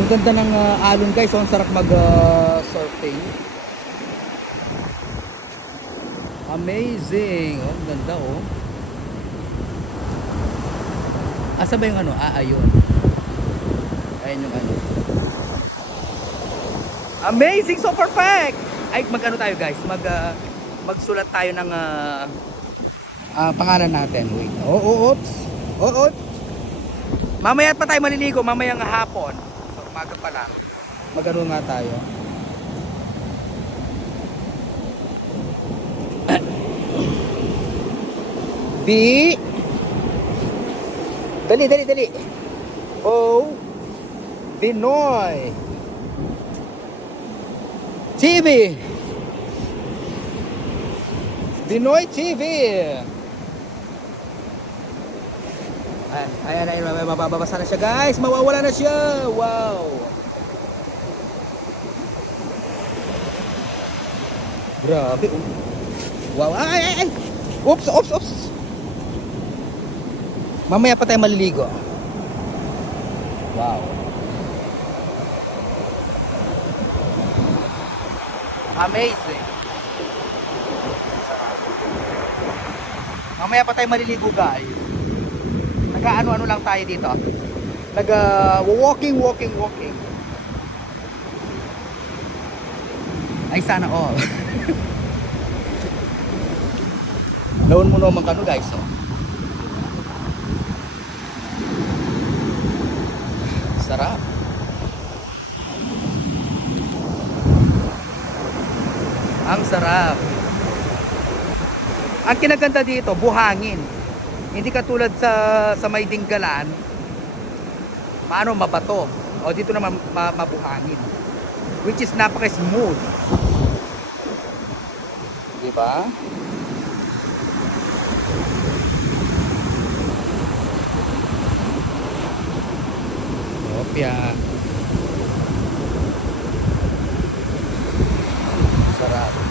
Ang ganda ng alon guys, so ang sarap mag surfing. Amazing. Oh, ang ganda oh. Asa ba yung ano? Ayun. Ayun yung ano. Amazing, so perfect. Ay, mag-ano tayo guys? Magsulat tayo ng pangalan natin. Wait. Oops. Oops. Mamaya pa tayo maliligo, mamayang hapon. So, umaga pa lang. Magano nga tayo. B. Dali. O. Binoy. TV. Binoy TV. Ayan, mababasa na siya guys, mawawala na siya. Wow. Grabe. Wow. Ay. Oops. Mamaya pa tayo maliligo. Wow. Amazing. Mamaya pa tayo maliligo guys. Nag-ano lang tayo dito. Walking. Ay sana all. Laon mo naman kano guys. Oh. Sarap. Ang sarap. Ang kinaganda dito, buhangin. Hindi katulad sa may Dinggalan, mabato. O dito naman mabuhangin. Which is napaka-smooth. Diba? Opya. Sarap.